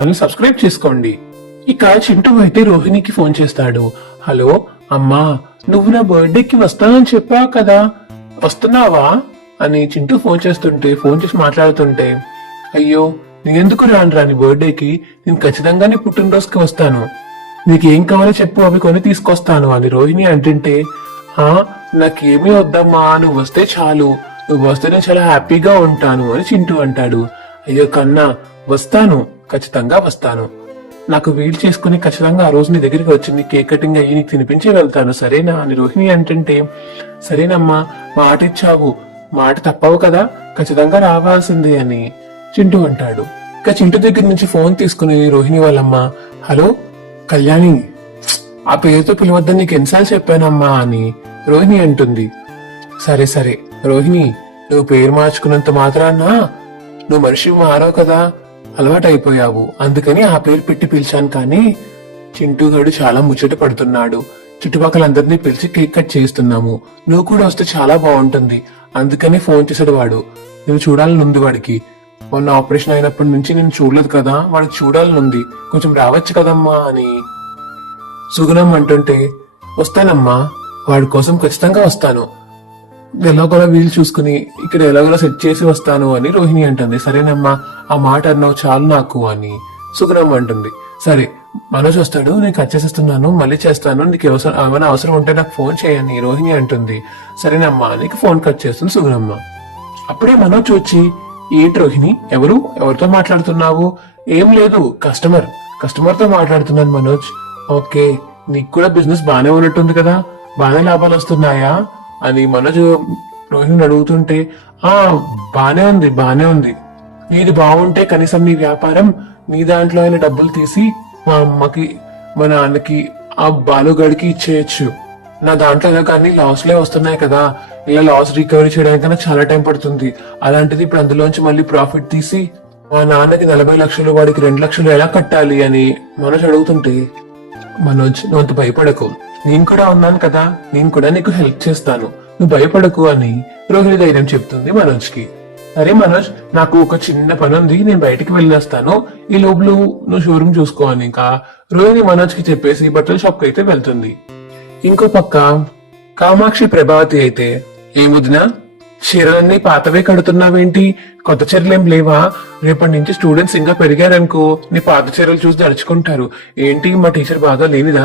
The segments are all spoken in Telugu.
సబ్స్క్రైబ్ చేసుకోండి. ఇక చింటూ అయితే రోహిణికి ఫోన్ చేస్తాడు. హలో అమ్మా, నువ్వు నా బర్త్డేకి వస్తానని చెప్పావు కదా, వస్తున్నావా అని చింటూ ఫోన్ చేసి మాట్లాడుతుంటే, అయ్యో నేనెందుకు రానురా నీ బర్త్డేకి, నేను ఖచ్చితంగా నీ పుట్టినరోజుకి వస్తాను, నీకేం కావాలో చెప్పు, అవి కొని తీసుకొస్తాను అని రోహిణి అంటుంటే, నాకేమీ వద్దమ్మా, నువ్వు వస్తే చాలు, నువ్వు వస్తే నేను చాలా హ్యాపీగా ఉంటాను అని చింటూ అంటాడు. అయ్యో కన్నా, వస్తాను, ఖచ్చితంగా వస్తాను, నాకు వీలు చేసుకుని ఖచ్చితంగా ఆ రోజు నీ దగ్గరికి వచ్చి నీ కేక్ కటింగ్ అయ్యి నీకు తినిపించి వెళ్తాను, సరేనా అని రోహిణి అంటుంటే, సరేనమ్మా, మాట ఇచ్చావు, మాట తప్పవు కదా, ఖచ్చితంగా రావాల్సిందే అని చింటూ అంటాడు. ఇక చింటూ దగ్గర నుంచి ఫోన్ తీసుకుని రోహిణి వాళ్ళమ్మ, హలో కళ్యాణి, ఆ పేరుతో పిలవద్దని నీకు ఎన్నిసార్లు చెప్పానమ్మా అని రోహిణి అంటుంది. సరే సరే రోహిణి, నువ్వు పేరు మార్చుకున్నంత మాత్రాన నువ్వు మనిషి మారావు కదా, అలవాటు అయిపోయావు, అందుకని ఆ పేరు పెట్టి పిలిచాను. కానీ చింటూ గడు చాలా ముచ్చట పడుతున్నాడు, చుట్టుపక్కల అందరినీ పిలిచి కేక్ కట్ చేస్తున్నాము, నువ్వు కూడా వస్తే చాలా బాగుంటుంది, అందుకని ఫోన్ చేశాడు వాడు. నేను చూడాలని ఉంది వాడికి, మొన్న ఆపరేషన్ అయినప్పటి నుంచి నేను చూడలేదు కదా, వాడికి చూడాలని ఉంది, కొంచెం రావచ్చు కదమ్మా అని సుగుణం అంటుంటే, వస్తానమ్మా, వాడి కోసం ఖచ్చితంగా వస్తాను, ఎలాగోలా వీలు చూసుకుని ఇక్కడ ఎలాగోలా సెట్ చేసి వస్తాను అని రోహిణి అంటుంది. సరేనమ్మా, ఆ మాట అన్నావు చాలు నాకు అని సుగుణం అంటుంది. సరే మనోజ్ వస్తాడు, నేను కట్ చేసేస్తున్నాను, మళ్ళీ చేస్తాను, నీకు ఏమైనా అవసరం ఉంటే నాకు ఫోన్ చేయని రోహిణి అంటుంది. సరేనమ్మా నీకు ఫోన్ కట్ చేస్తుంది సుగుణమ్మ. అప్పుడే మనోజ్ వచ్చి, ఏంటి రోహిణి, ఎవరితో మాట్లాడుతున్నావు? ఏం లేదు, కస్టమర్ తో మాట్లాడుతున్నాను మనోజ్. ఓకే, నీకు కూడా బిజినెస్ బానే ఉన్నట్టుంది కదా, బానే లాభాలు వస్తున్నాయా అని మనోజ్ రోహిణిని అడుగుతుంటే, బానే ఉంది, నీది బాగుంటే కనీసం నీ వ్యాపారం నీ దాంట్లో అయిన డబ్బులు తీసి మా అమ్మకి మా నాన్నకి ఆ బాలుగాడికి ఇచ్చేయచ్చు, నా దాంట్లో ఏదో కానీ లాస్లే వస్తున్నాయి కదా, ఇలా లాస్ రికవరీ చేయడానికి నాకు చాలా టైం పడుతుంది, అలాంటిది ఇప్పుడు అందులోంచి మళ్ళీ ప్రాఫిట్ తీసి మా నాన్నకి 40 లక్షలు వాడికి 2 లక్షలు ఎలా కట్టాలి అని మనోజ్ అడుగుతుంటే, మనోజ్ నువ్వు అంత భయపడకు, నేను కూడా ఉన్నాను కదా, నేను కూడా నీకు హెల్ప్ చేస్తాను, నువ్వు భయపడకు అని రోహిణి ధైర్యం చెప్తుంది మనోజ్ కి. సరే మనోజ్, నాకు ఒక చిన్న పని ఉంది, నేను బయటికి వెళ్ళేస్తాను, ఈ లోపల నువ్వు షోరూమ్ చూసుకో అని ఇంకా రోహిణి మనోజ్ కి చెప్పేసి బట్టల షాప్ కి అయితే వెళ్తుంది. ఇంకో పక్క కామాక్షి ప్రభావతి అయితే, ఏముదినా చీరలన్నీ పాతవే కడుతున్నావేంటి, కొత్త చీరలేం లేవా, రేపటి నుంచి స్టూడెంట్స్ ఇంకా పెరిగారనుకో నీ పాత చీరలు చూసి దడుచుకుంటారు, ఏంటి మా టీచర్ బాగా లేనిదా,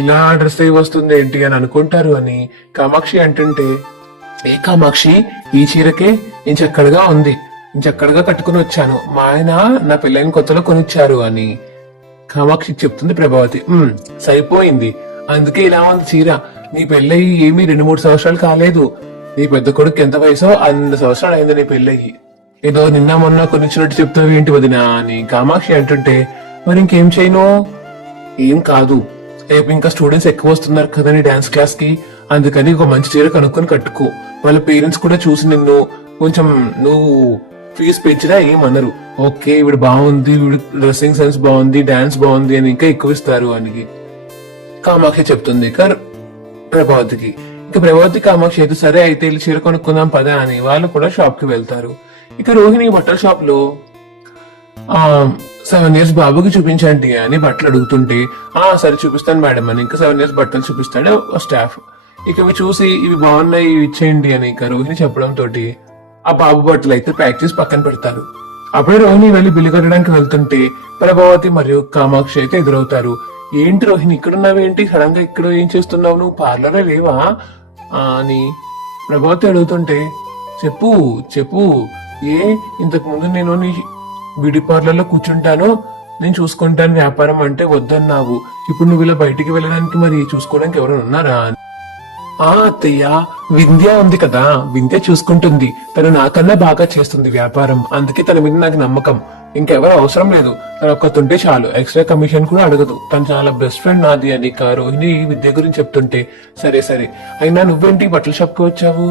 ఇలా డ్రెస్ అయి వస్తుంది ఏంటి అని అనుకుంటారు అని కామాక్షి అంటుంటే, ఏ కామాక్షి, ఈ చీరకే నేను చక్కడగా కట్టుకుని వచ్చాను, మా ఆయన నా పెళ్ళైన కొత్తలో కొనిచ్చారు అని కామాక్షి చెప్తుంది ప్రభావతి. సరిపోయింది, అందుకే ఇలా ఉంది చీర, నీ పెళ్ళయి ఏమీ 2-3 సంవత్సరాలు కాలేదు, నీ పెద్ద కొడుకు ఎంత వయసో 2 సంవత్సరాలు అయింది నీ పెళ్ళయి, ఏదో నిన్న మొన్న కొనిచ్చినట్టు చెప్తావు ఏంటి వదినా అని కామాక్షి అంటుంటే, మరి ఇంకేం చేయను, ఏం కాదు, రేపు ఇంకా స్టూడెంట్స్ ఎక్కువ వస్తున్నారు కదా నీ డాన్స్ క్లాస్ కి, అందుకని ఒక మంచి చీర కనుక్కొని కట్టుకో, వాళ్ళ పేరెంట్స్ కూడా చూసి నిన్ను కొంచెం నువ్వు ఫీజు పెంచినా ఏమనరు, ఓకే వీడు బాగుంది, వీడు డ్రెస్సింగ్ సెన్స్ బాగుంది, డాన్స్ బాగుంది అని ఇంకా ఎక్కువ ఇస్తారు అని కామాక్షి చెప్తుంది ప్రభావతికి. ఇక ప్రభావతి కామాక్షి అయితే సరే అయితే చీర కొనుక్కుందాం పదా అని వాళ్ళు కూడా షాప్ కి వెళ్తారు. ఇక రోహిణి బట్టల షాప్ లో 7 years బాబుకి చూపించండి అని బట్టలు అడుగుతుంటే, సరే చూపిస్తాను మేడం అని ఇంకా 7 years బట్టలు చూపిస్తాడు స్టాఫ్. ఇక ఇవి చూసి ఇవి బాగున్నాయి, ఇవి ఇచ్చేయండి అని ఇక రోహిణి చెప్పడం తోటి ఆ బాబు బట్టలు అయితే ప్యాక్ చేసి పక్కన పెడతారు. అప్పుడే రోహిణి వెళ్లి బిల్లు కట్టడానికి వెళ్తుంటే ప్రభావతి మరియు కామాక్షి అయితే ఎదురవుతారు. ఏంటి రోహిణి ఇక్కడున్నావేంటి, సడన్ గా ఇక్కడ ఏం చేస్తున్నావు, నువ్వు పార్లరే లేవా అని ప్రభావతి అడుగుతుంటే, చెప్పు ఇంతకు ముందు నేను నీ బ్యూటీ పార్లర్ లో కూర్చుంటాను, నేను చూసుకుంటాను వ్యాపారం అంటే వద్దన్నావు, ఇప్పుడు నువ్వు ఇలా బయటికి వెళ్ళడానికి మరి చూసుకోవడానికి ఎవరైనా ఉన్నారా? అత్తయ్య, వింధ్య ఉంది కదా, వింధ్య చూసుకుంటుంది, తను నాకన్నా బాగా చేస్తుంది వ్యాపారం, అందుకే తన మీద నాకు నమ్మకం, ఇంకెవరు అవసరం లేదు, తను ఒక్కతుంటే చాలు, ఎక్స్ట్రా కమిషన్ కూడా అడగదు, తను చాలా బెస్ట్ ఫ్రెండ్ నాది అని రోహిణి విద్య గురించి చెప్తుంటే, సరే అయినా నువ్వేంటి బట్టల షాప్ కి వచ్చావు,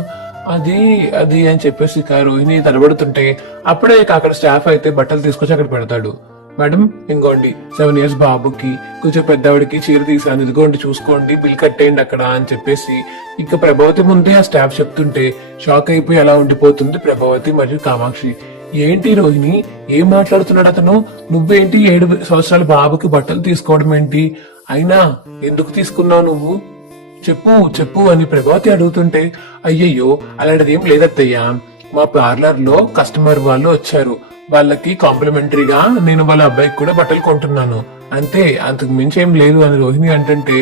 అది అని చెప్పేసి రోహిణి తడబడుతుంటే అప్పుడే అక్కడ స్టాఫ్ అయితే బట్టలు తీసుకొచ్చి అక్కడ పెడతాడు. మేడం ఇంకోండి 7 years బాబుకి కొంచెం పెద్దవాడికి చీర తీసాను, ఇదిగోండి చూసుకోండి, బిల్ కట్టేయండి అక్కడ అని చెప్పేసి ఇక ప్రభావతి ముందే ఆ స్టాఫ్ చెప్తుంటే షాక్ అయిపోయి అలా ఉండిపోతుంది ప్రభావతి మరియు కామాక్షి. ఏంటి రోహిణి, ఏం మాట్లాడుతున్నాడు అతను? నువ్వేంటి 7 సంవత్సరాల బాబుకి బట్టలు తీసుకోవడం ఏంటి? అయినా ఎందుకు తీసుకున్నావు నువ్వు? చెప్పు చెప్పు అని ప్రభావతి అడుగుతుంటే, అయ్యయ్యో అలాంటిది ఏం లేదత్తయ్యా. మా పార్లర్ లో కస్టమర్ వాళ్ళు వచ్చారు, వాళ్ళకి కాంప్లిమెంటరీగా నేను వాళ్ళ అబ్బాయికి కూడా బట్టలు కొంటున్నాను అంతే, అంతకు మించి ఏం లేదు అని రోహిణి అంటుంటే,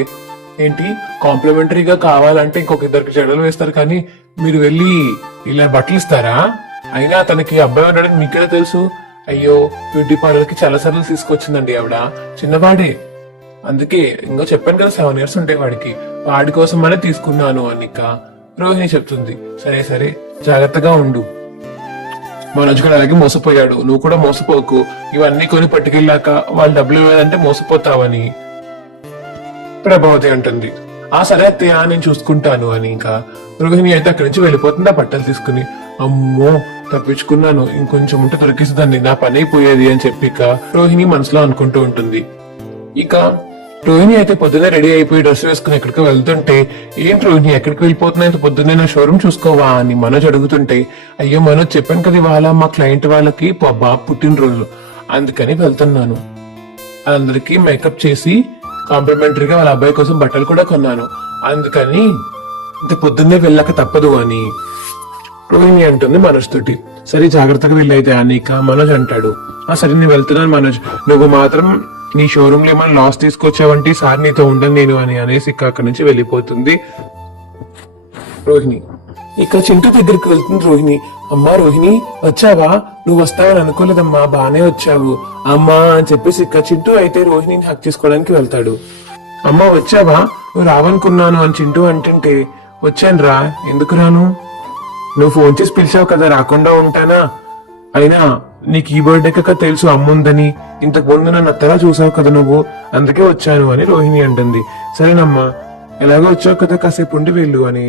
ఏంటి కాంప్లిమెంటరీగా కావాలంటే ఇంకొక 2 జడలు వేస్తారు కానీ మీరు వెళ్ళి ఇలా బట్టలు ఇస్తారా? అయినా తనకి అబ్బాయి ఉండడానికి మీకేదో తెలుసు. అయ్యో బ్యూటీ పార్లర్ కి చాలా సార్లు తీసుకొచ్చిందండి ఆవిడ, చిన్నవాడే, అందుకే ఇంకో చెప్పాను కదా 7 years ఉంటాయి వాడికి, వాడి కోసమనే తీసుకున్నాను అనిక రోహిణి చెప్తుంది. సరే సరే జాగ్రత్తగా ఉండు. మనోజ్ కూడా అలాగే మోసపోయాడు, నువ్వు కూడా మోసపోకు, ఇవన్నీ కొని పట్టుకెళ్ళాక వాళ్ళు డబ్బులు ఇవ్వదంటే మోసపోతావని ప్రభావతి అంటుంది. ఆ సరే అత్తయ్య నేను చూసుకుంటాను అని ఇంకా రోహిణి అయితే అక్కడి నుంచి వెళ్ళిపోతుంది ఆ బట్టలు తీసుకుని. అమ్మో తప్పించుకున్నాను, ఇంకొంచెం ఉంటే దొరికిస్తుందండి, నా పని అయిపోయేది అని చెప్పి ఇక రోహిణి మనసులో అనుకుంటూ ఉంటుంది. ఇక రోహిణి అయితే పొద్దున్నే రెడీ అయిపోయి డ్రెస్ వేసుకుని ఎక్కడికి వెళ్తుంటే, ఏంటి రోహిణి ఎక్కడికి వెళ్ళిపోతున్నాయి ఇంత పొద్దున్నే, నా షోరూమ్ చూసుకోవా అని మనోజ్ అడుగుతుంటే, అయ్యో మనోజ్ చెప్పాను కదా ఇవాళ మా క్లయింట్ వాళ్ళకి బాబు పుట్టినరోజు, అందుకని వెళ్తున్నాను, అందరికి మేకప్ చేసి కాంప్లిమెంటరీగా వాళ్ళ అబ్బాయి కోసం బట్టలు కూడా కొన్నాను, అందుకని ఇంత పొద్దున్నే వెళ్ళక తప్పదు అని రోహిణి అంటుంది మనోజ్ తోటి. సరే జాగ్రత్తగా వెళ్ళైతే అనిక మనోజ్ అంటాడు. ఆ సరే నేను వెళ్తున్నాను మనోజ్, నువ్వు మాత్రం నీ షోరూమ్ లో ఏమైనా లాస్ తీసుకొచ్చావంటే సార్ నీతో ఉండను నేను అని అనేసి ఇక అక్కడి నుంచి వెళ్ళిపోతుంది రోహిణి. ఇక చింటూ దగ్గరికి వెళ్తుంది రోహిణి. అమ్మా రోహిణి వచ్చావా? నువ్వు వస్తావని అనుకోలేదమ్మా, బానే వచ్చావు అమ్మా అని చెప్పేసి ఇక చింటూ అయితే రోహిణిని హక్ చేసుకోవడానికి వెళ్తాడు. అమ్మా వచ్చావా? నువ్వు రావనుకున్నాను అని చింటూ అంటుంటే, వచ్చాను రా, ఎందుకు రాను, నువ్వు ఫోన్ చేసి పిలిచావు కదా, రాకుండా ఉంటానా? అయినా నీకు ఈ బర్త్డే కాక తెలుసు అమ్ముందని, ఇంతకు ముందు నన్ను అత్తలా చూసావు కదా నువ్వు, అందుకే వచ్చాను అని రోహిణి అంటుంది. సరేనమ్మా ఎలాగో వచ్చావు కదా కాసేపు ఉండి వెళ్ళు అని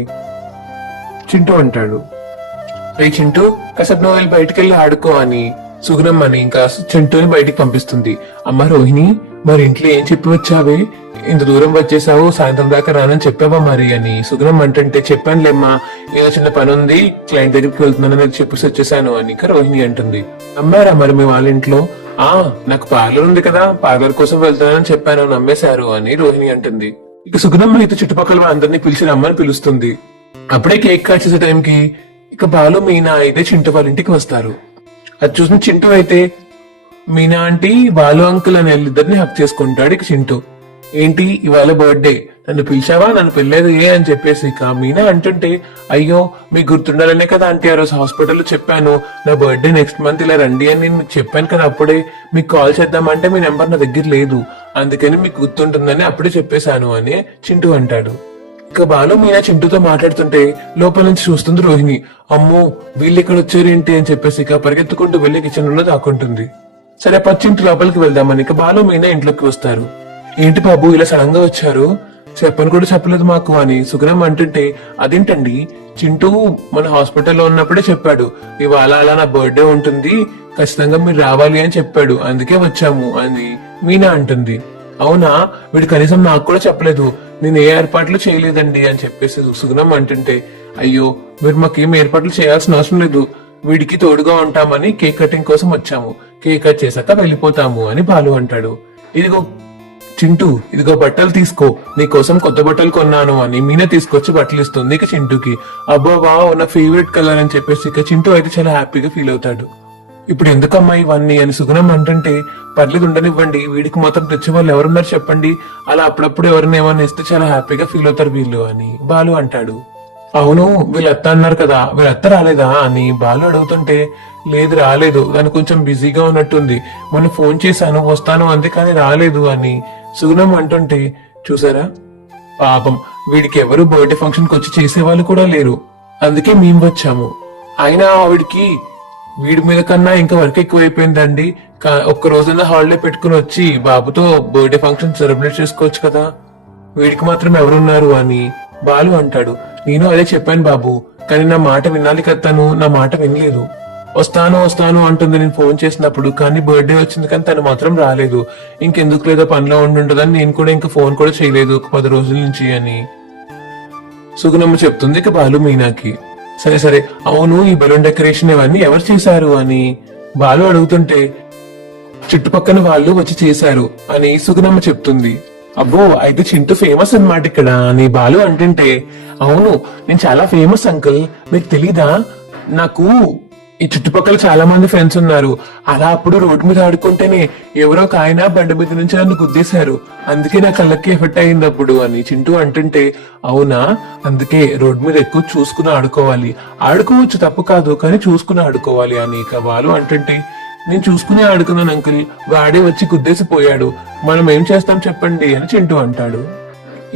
చింటూ అంటాడు. రే చింటూ కాసేపు నువ్వు వెళ్ళి బయటకు వెళ్ళి ఆడుకో అని సుగుణమ్మ అని ఇంకా చింటూని బయటికి పంపిస్తుంది. అమ్మ రోహిణి మరి ఇంట్లో ఏం చెప్పి వచ్చావే, ఇంత దూరం వచ్చేసావు, సాయంత్రం దాకా రానని చెప్పావా మరి అని సుగుణం అంటుంటే, చెప్పానులేమ్మా ఏదో చిన్న పని ఉంది క్లయింట్ దగ్గరికి వెళ్తున్నానని చెప్పేసి వచ్చేసాను అని ఇక రోహిణి అంటుంది. అమ్మారా మరి మీ వాళ్ళ ఇంట్లో? నాకు పార్లర్ ఉంది కదా, పార్లర్ కోసం వెళ్తున్నానని చెప్పాను, నమ్మేశారు అని రోహిణి అంటుంది. ఇక సుగుణమ్మ అయితే చుట్టుపక్కల అందరినీ పిలిచి రమ్మని పిలుస్తుంది. అప్పుడే కేక్ కట్ చేసే టైంకి ఇక బాలు మీనా అయితే చింటూ వాళ్ళ ఇంటికి వస్తారు. అది చూసిన చింటూ అయితే మీనా ఆంటీ బాలు అంకుల్ అని ఇద్దరిని హక్ చేసుకుంటాడు. ఇక చింటూ ఏంటి ఇవాళ బర్త్డే, నన్ను పిలిచావా, నన్ను పిల్లలేదు ఏ అని చెప్పేసి ఇక మీనా అంటుంటే, అయ్యో మీకు గుర్తుండాలనే కదా ఆంటీ ఆ రోజు హాస్పిటల్లో చెప్పాను నా బర్త్డే నెక్స్ట్ మంత్ ఇలా రండి అని నేను చెప్పాను కదా, అప్పుడే మీకు కాల్ చేద్దామంటే మీ నెంబర్ నా దగ్గర లేదు, అందుకని మీకు గుర్తుంటుందని అప్పుడే చెప్పేశాను అని చింటూ అంటాడు. ఇక బాలు మీనా చింటూతో మాట్లాడుతుంటే లోపల నుంచి చూస్తుంది రోహిణి. అమ్మో వీళ్ళు ఇక్కడ వచ్చారేంటి అని చెప్పేసి ఇక పరిగెత్తుకుంటూ వెళ్లి కిచెన్ లో దాక్కుంటుంది. సరే పచ్చింటి లోపలికి వెళ్దామని ఇక బాలు మీనా ఇంట్లోకి వస్తారు. ఏంటి బాబు ఇలా సడన్ గా వచ్చారు, చెప్పని కూడా చెప్పలేదు మాకు అని సుగుణం అంటుంటే, అదేంటండి చింటూ మన హాస్పిటల్లో ఉన్నప్పుడే చెప్పాడు ఇవాళ అలా నా బర్త్డే ఉంటుంది ఖచ్చితంగా మీరు రావాలి అని చెప్పాడు, అందుకే వచ్చాము అని మీనా అంటుంది. అవునా, వీడు కనీసం నాకు కూడా చెప్పలేదు, నేను ఏ ఏర్పాట్లు చేయలేదండి అని చెప్పేసి సుగుణం అంటుంటే, అయ్యో మీరు మాకేం ఏర్పాట్లు చేయాల్సిన అవసరం లేదు, వీడికి తోడుగా ఉంటామని కేక్ కటింగ్ కోసం వచ్చాము, కేక్ కట్ చేశాక వెళ్ళిపోతాము అని బాలు అంటాడు. ఇదిగో చింటూ ఇదిగో బట్టలు తీసుకో, నీకోసం కొత్త బట్టలు కొన్నాను అని మీనా తీసుకొచ్చి బట్టలు ఇస్తుంది ఇక చింటూకి. అబ్బో వావ్ నా ఫేవరెట్ కలర్ అని చెప్పేసి ఇక చింటూ అయితే చాలా హ్యాపీగా ఫీల్ అవుతాడు. ఇప్పుడు ఎందుకమ్మా ఇవన్నీ అని సుగుణం అంటుంటే, పర్లేదు ఉండనివ్వండి, వీడికి మాత్రం తెచ్చే వాళ్ళు ఎవరున్నారు చెప్పండి, అలా అప్పుడప్పుడు ఎవరిని ఏమన్నా ఇస్తే చాలా హ్యాపీగా ఫీల్ అవుతారు వీళ్ళు అని బాలు అంటాడు. అవును వీళ్ళు అత్త అన్నారు కదా, వీళ్ళ అత్త రాలేదా అని బాలు అడుగుతుంటే, లేదు రాలేదు, దాన్ని కొంచెం బిజీగా ఉన్నట్టుంది, మొన్న ఫోన్ చేశాను వస్తాను అంది కానీ రాలేదు అని సుగుణం అంటుంటే, చూసారా పాపం వీడికి ఎవరు బర్త్డే ఫంక్షన్ కి వచ్చి చేసేవాళ్ళు కూడా లేరు, అందుకే మేము వచ్చాము, అయినా ఆవిడికి వీడి మీద కన్నా ఇంకా వర్క్ ఎక్కువైపోయిందండి, ఒక్క రోజున హాలిడే పెట్టుకుని వచ్చి బాబుతో బర్త్డే ఫంక్షన్ సెలబ్రేట్ చేసుకోవచ్చు కదా, వీడికి మాత్రం ఎవరున్నారు అని బాలు అంటాడు. నేను అదే చెప్పాను బాబు, కానీ నా మాట వినాలి కదా, తను నా మాట వినలేదు, వస్తాను వస్తాను అంటుంది నేను ఫోన్ చేసినప్పుడు, కానీ బర్త్డే వచ్చింది కానీ తను మాత్రం రాలేదు, ఇంకెందుకు లేదో పనిలో ఉండుంటదని నేను కూడా ఇంకా ఫోన్ కూడా చేయలేదు ఒక 10 రోజుల నుంచి అని సుగుణమ్మ చెప్తుంది ఇక బాలు మీనాకి. సరే సరే, అవును ఈ బలూన్ డెకరేషన్ ఇవన్నీ ఎవరు చేశారు అని బాలు అడుగుతుంటే చుట్టుపక్కల వాళ్ళు వచ్చి చేశారు అని సుగుణమ్మ చెప్తుంది. అబ్బో అయితే చింటూ ఫేమస్ అన్నమాట ఇక్కడ అని బాలు అంటుంటే, అవును నేను చాలా ఫేమస్ అంకుల్, మీకు తెలీదా, నాకు ఈ చుట్టుపక్కల చాలా మంది ఫ్రెండ్స్ ఉన్నారు. అలా అప్పుడు రోడ్డు మీద ఆడుకుంటేనే ఎవరో ఒక ఆయన బండి మీద నుంచి నన్ను గుద్దేశారు, అందుకే నా కళ్ళకి ఎఫెక్ట్ అయింది అప్పుడు అని చింటూ అంటుంటే, అవునా అందుకే రోడ్డు మీద ఎక్కువ చూసుకుని ఆడుకోవాలి, ఆడుకోవచ్చు తప్పు కాదు కానీ చూసుకుని ఆడుకోవాలి అని ఇక బాలు అంటుంటే, నేను చూసుకునే ఆడుకున్నాను అంకుల్, వాడే వచ్చి గుద్దేసిపోయాడు, మనం ఏం చేస్తాం చెప్పండి అని చింటూ అంటాడు.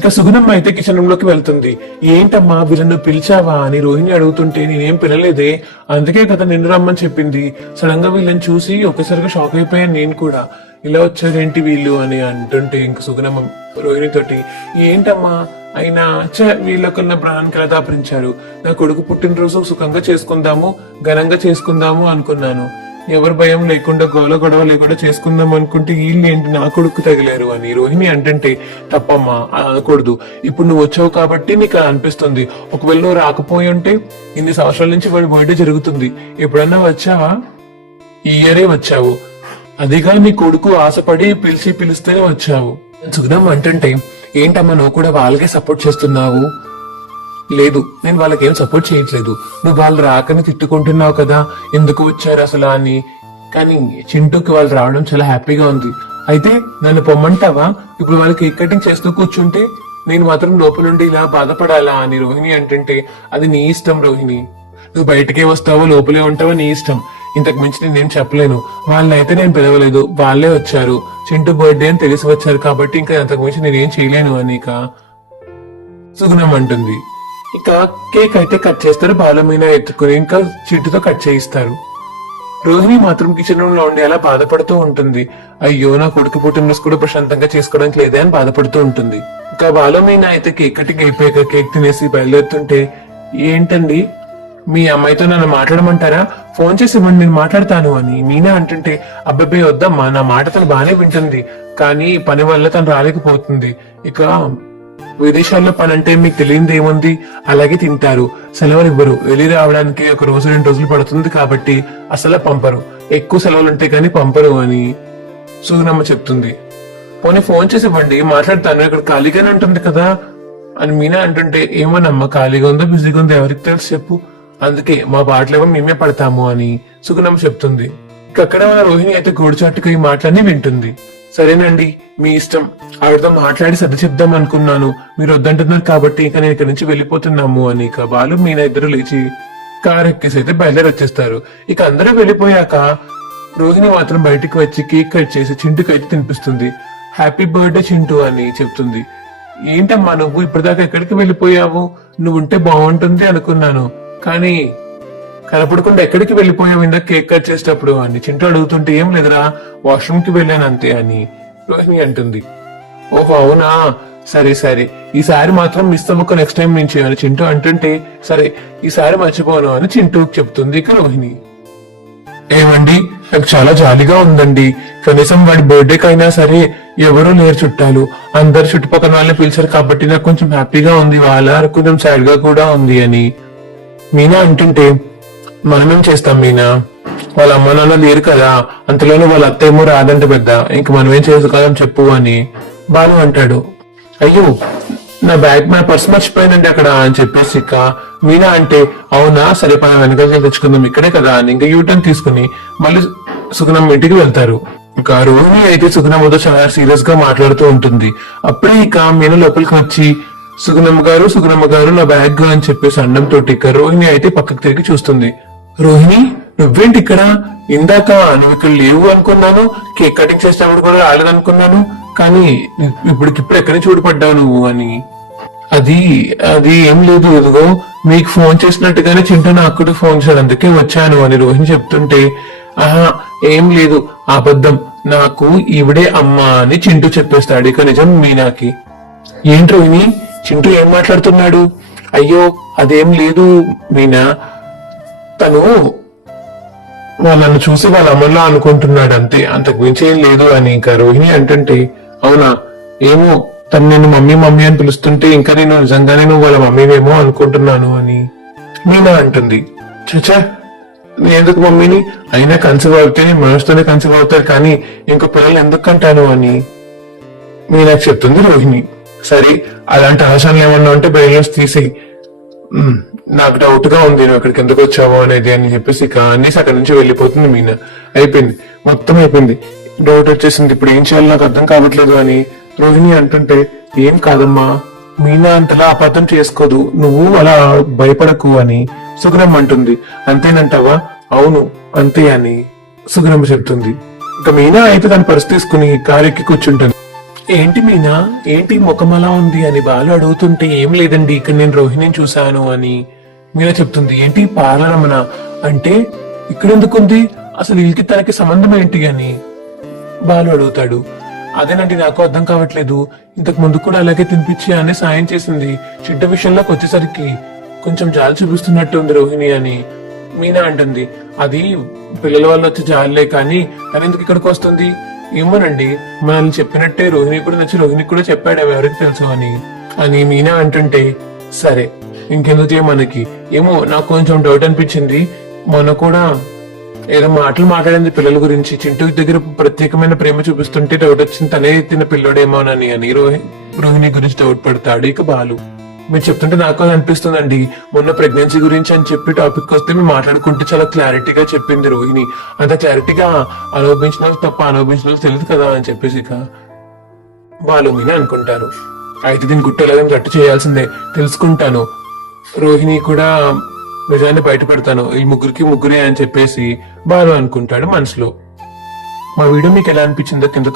ఇక సుగుణమ్మ అయితే కిచెన్ రూమ్ లోకి వెళ్తుంది. ఏంటమ్మా వీళ్ళను పిలిచావా అని రోహిణి అడుగుతుంటే, నేనేం పిలలేదే, అందుకే కదా నిన్ను రమ్మని చెప్పింది. సడన్ గా వీళ్ళని చూసి ఒక్కసారిగా షాక్ అయిపోయాను నేను కూడా, ఇలా వచ్చారేంటి వీళ్ళు అని అంటుంటే ఇంక సుగుణమ్మ రోహిణి తోటి, ఏంటమ్మా అయినా వీళ్ళకన్నా ప్రాణానికి ఎలా దాపరించారు, నా కొడుకు పుట్టినరోజు సుఖంగా చేసుకుందాము ఘనంగా చేసుకుందాము అనుకున్నాను, ఎవరు భయం లేకుండా గోల గొడవ లేకుండా చేసుకుందాం అనుకుంటే వీళ్ళు ఏంటి నా కొడుకు తగిలారు అని రోహిణి అంటుంటే, తప్పమ్మా అనకూడదు, ఇప్పుడు నువ్వు వచ్చావు కాబట్టి నీకు అనిపిస్తుంది, ఒకవేళ నువ్వు రాకపోయి ఉంటే ఇన్ని సంవత్సరాల నుంచి వాడి బర్త్డే జరుగుతుంది, ఎప్పుడన్నా వచ్చావా, ఈ ఇయరే వచ్చావు, అదిగా నీ కొడుకు ఆశపడి పిలిస్తేనే వచ్చావు. సుగుణం అంటుంటే, ఏంటమ్మా నువ్వు కూడా వాళ్ళకే సపోర్ట్ చేస్తున్నావు, లేదు నేను వాళ్ళకేం సపోర్ట్ చేయట్లేదు, నువ్వు వాళ్ళు రాకని తిట్టుకుంటున్నావు కదా ఎందుకు వచ్చారు అసలు అని, కానీ చింటూకి వాళ్ళు రావడం చాలా హ్యాపీగా ఉంది, అయితే నన్ను పొమ్మంటావా, ఇప్పుడు వాళ్ళకి కేక్ కటింగ్ చేస్తూ కూర్చుంటే నేను మాత్రం లోపలుండి ఇలా బాధపడాలా అని రోహిణి అంటుంటే, అది నీ ఇష్టం రోహిణి, నువ్వు బయటకే వస్తావో లోపలే ఉంటావో నీ ఇష్టం, ఇంతకు మించి నేనేం చెప్పలేను, వాళ్ళనైతే నేను పిలవలేదు, వాళ్ళే వచ్చారు, చింటూ బర్త్డే అని తెలిసి వచ్చారు కాబట్టి ఇంకా అంతకు మించి నేనేం చేయలేను అని ఇక సుగుణం అంటుంది. ఇక కేక్ అయితే కట్ చేస్తారు, బాలమీన ఎత్తుకుని ఇంకా చిట్టుతో కట్ చేయిస్తారు. రోహిణి మాత్రం కిచెన్ రూమ్ లో ఉండి అలా బాధపడుతూ ఉంటుంది, అయ్యో నా కొడుకు పుట్టినరోజు కూడా ప్రశాంతంగా చేసుకోవడానికి లేదే అని బాధపడుతూ ఉంటుంది. ఇక బాలమీన అయితే కేక్ కటింగ్ అయిపోయాక కేక్ తినేసి బయలుదేరుతుంటే, ఏంటండి మీ అమ్మాయితో నన్ను మాట్లాడమంటారా, ఫోన్ చేసి ఇవ్వండి నేను మాట్లాడతాను అని మీనా అంటుంటే, అబ్బాయి వద్దమ్మా నా మాట తను బానే వింటుంది, కానీ పని వల్ల తను రాలేకపోతుంది, ఇక విదేశాల్లో పని అంటే మీకు తెలియదు ఏముంది, అలాగే తింటారు, సెలవులు ఇవ్వరు, వెళ్ళి రావడానికి ఒక రోజు 2 రోజులు పడుతుంది కాబట్టి అసలు పంపరు, ఎక్కువ సెలవులు ఉంటే కానీ పంపరు అని సుగుణమ్మ చెప్తుంది. పోనీ ఫోన్ చేసి ఇవ్వండి మాట్లాడతాను, ఇక్కడ ఖాళీగానే ఉంటుంది కదా అని మీనా అంటుంటే, ఏమోనమ్మా ఖాళీగా ఉందో బిజీగా ఉందో ఎవరికి తెలుసు చెప్పు, అందుకే మా బాటలేమో మేమే పడతాము అని సుగుణమ్మ చెప్తుంది. అక్కడ మన రోహిణి అయితే గూడుచాటుకు ఈ మాటలన్నీ వింటుంది. సరేనండి మీ ఇష్టం, ఆవిడతో మాట్లాడి సర్ది చెప్దాం అనుకున్నాను, మీరు వద్దంటున్నారు కాబట్టి ఇక నేను ఇక్కడ నుంచి వెళ్ళిపోతున్నాము అని ఇక బాలు మీనా ఇద్దరు లేచి కార్ ఎక్కేసి అయితే బయలుదేరి వచ్చేస్తారు. ఇక అందరూ వెళ్ళిపోయాక రోహిణి మాత్రం బయటికి వచ్చి కేక్ కట్ చేసి చింటూకి అయితే తినిపిస్తుంది. హ్యాపీ బర్త్డే చింటూ అని చెప్తుంది. ఏంటమ్మా నువ్వు ఇప్పటిదాకా ఎక్కడికి వెళ్ళిపోయావు, నువ్వు ఉంటే బాగుంటుంది అనుకున్నాను, కానీ కనపడకుండా ఎక్కడికి వెళ్ళిపోయావు ఇందాక కేక్ కట్ చేసేటప్పుడు అని చింటూ అడుగుతుంటే, ఏం లేదురా వాష్రూమ్ కి వెళ్ళాను అంతే అని రోహిణి అంటుంది. ఓహో అవునా, సరే సరే ఈసారి మాత్రం మిస్ అవ్వక నెక్స్ట్ టైం నుంచి అని చింటూ అంటుంటే, సరే ఈసారి మర్చిపోను అని చింటూకి చెప్తుంది ఇక రోహిణి. ఏమండి నాకు చాలా జాలీగా ఉందండి, కనీసం వాడి బర్త్డేకి అయినా సరే ఎవరూ లేరు చుట్టాలు, అందరు చుట్టుపక్కల వాళ్ళని పిలిచారు కాబట్టి నాకు కొంచెం హ్యాపీగా ఉంది, వాళ్ళ కొంచెం సాడ్ గా కూడా ఉంది అని మీనా అంటుంటే, మనమేం చేస్తాం మీనా, వాళ్ళ అమ్మ నాన్న లేరు కదా, అంతలోనే వాళ్ళ అత్త ఏమో రాదంటే పెద్ద, ఇంక మనమేం చేసుకోదాం చెప్పు అని బాలు అంటాడు. అయ్యో నా పర్స్ మర్చిపోయానండి అక్కడ అని చెప్పేసి ఇక మీనా అంటే, అవునా సరే పని వెనకాల తెచ్చుకుందాం ఇక్కడే కదా అని ఇంకా యూటర్న్ తీసుకుని మళ్ళీ సుగుణమ్మ ఇంటికి వెళ్తారు. ఇక రోహిణి అయితే సుగుణమ్మతో చాలా సీరియస్ గా మాట్లాడుతూ ఉంటుంది. అప్పుడే ఇక మీనా లోపలికి వచ్చి, సుగుణమ్మ గారు నా బ్యాగ్ అని చెప్పేసి అండంతో ఇక రోహిణి అయితే పక్కకు తిరిగి చూస్తుంది. రోహిణి నువ్వేంటి ఇక్కడ, ఇందాక నువ్వు ఇక్కడ లేవు అనుకున్నాను, కేక్ కటింగ్ చేసేటప్పుడు కూడా రాలేదనుకున్నాను, కానీ ఇప్పటికిప్పుడు ఎక్కడి నుంచి ఊడిపడ్డావు నువ్వు అని. అది అది ఏం లేదు, ఇదిగో మీకు ఫోన్ చేసినట్టుగానే చింటూ నాకు కూడా ఫోన్ చేశాడు అందుకే వచ్చాను అని రోహిణి చెప్తుంటే, ఆహా ఏం లేదు అబద్ధం, నాకు ఈవిడే అమ్మ అని చింటూ చెప్పేస్తాడు. ఇక నిజం మీనాకి. ఏంటి రోహిణి చింటూ ఏం మాట్లాడుతున్నాడు, అయ్యో అదేం లేదు మీనా, తను వాళ్ళను చూసి వాళ్ళ అమ్మలా అనుకుంటున్నాడు అంతే, అంతకు మించి ఏం లేదు అని ఇంకా రోహిణి అంటుంటే, అవునా ఏమో తను నేను మమ్మీ మమ్మీ అని పిలుస్తుంటే ఇంకా నేను నిజంగానే నువ్వు వాళ్ళ మమ్మీనేమో అనుకుంటున్నాను అని మీనా అంటుంది, చచ్చా నేను ఎందుకు మమ్మీని, అయినా కన్సీవ్ అవుతే మనసుతోనే కన్సీవ్ అవుతారు కానీ ఇంకో పిల్లలు ఎందుకు అంటాను అని మీనాకు చెప్తుంది రోహిణి. సరే అలాంటి ఆలోచనలు ఏమన్నా ఉంటే బ్రెయిన్ తీసేయి, నాకు డౌట్ గా ఉంది నువ్వు ఇక్కడికి ఎందుకు వచ్చావో అనేది అని చెప్పేసి ఇక అనేసి అక్కడి నుంచి వెళ్ళిపోతుంది మీనా. అయిపోయింది, మొత్తం అయిపోయింది, డౌట్ వచ్చేసింది, ఇప్పుడు ఏం చేయాలో నాకు అర్థం కావట్లేదు అని రోహిణి అంటుంటే, ఏం కాదమ్మా మీనా అంతలా అపార్థం చేసుకోదు, నువ్వు అలా భయపడకు అని సుగుణమ్మ అంటుంది. అంతేనంటావా? అవును అంతే అని సుగుణమ్మ చెప్తుంది. ఇక మీనా అయితే దాని పరిస్థితి తీసుకుని కారెక్కి కూర్చుంటుంది. ఏంటి మీనా, ఏంటి ముఖం అలా ఉంది అని బాలు అడుగుతుంటే, ఏం లేదండి ఇక్కడ నేను రోహిణిని చూశాను అని మీనా చెప్తుంది. ఏంటి పార్లర్ రమణ అంటే ఇక్కడ ఎందుకుంది, అసలు వీళ్ళకి తనకి సంబంధం ఏంటి అని బాలు అడుగుతాడు. అదేనండి నాకు అర్థం కావట్లేదు, ఇంతకు ముందు కూడా అలాగే తినిపించి అనే సాయం చేసింది, చిట్ట విషయంలోకి వచ్చేసరికి కొంచెం జాలి చూపిస్తున్నట్టు ఉంది రోహిణి అని మీనా అంటుంది. అది పిల్లల వల్ల వచ్చే జాలిలే కానీ తను ఎందుకు ఇక్కడికి వస్తుంది ఏమోనండి, మనల్ని చెప్పినట్టే రోహిణి కూడా నచ్చి రోహిణి కూడా చెప్పాడు ఎవరికి తెలుసు అని మీనా అంటుంటే, సరే ఇంకెందుకు మనకి, ఏమో నాకు కొంచెం డౌట్ అనిపించింది, మొన్న కూడా ఏదో మాటలు మాట్లాడింది పిల్లల గురించి, చింటూ దగ్గర ప్రత్యేకమైన ప్రేమ చూపిస్తుంటే డౌట్ వచ్చింది తనే తిన్న పిల్లడేమోనని అని రోహిణి గురించి డౌట్ పడతాడు. ఇక బాలు, మీరు చెప్తుంటే నాకు అది అనిపిస్తుందండి, మొన్న ప్రెగ్నెన్సీ గురించి అని చెప్పి టాపిక్ వస్తే మేము మాట్లాడుకుంటే చాలా క్లారిటీగా చెప్పింది రోహిణి, అంత క్లారిటీగా అనుభవించిన వాళ్ళు తప్ప అనుభవించిన వాళ్ళు తెలియదు కదా అని చెప్పేసి ఇక బాలు మీనా అనుకుంటారు. అయితే దీని గుట్టెలాగా గట్టు చేయాల్సిందే, తెలుసుకుంటాను, రోహిణి కూడా నిజాన్ని బయటపడతాను, ఈ ముగ్గురికి ముగ్గురే అని చెప్పేసి బాలు అనుకుంటాడు మనసులో. మా వీడియో మీకు ఎలా అనిపించిందో కింద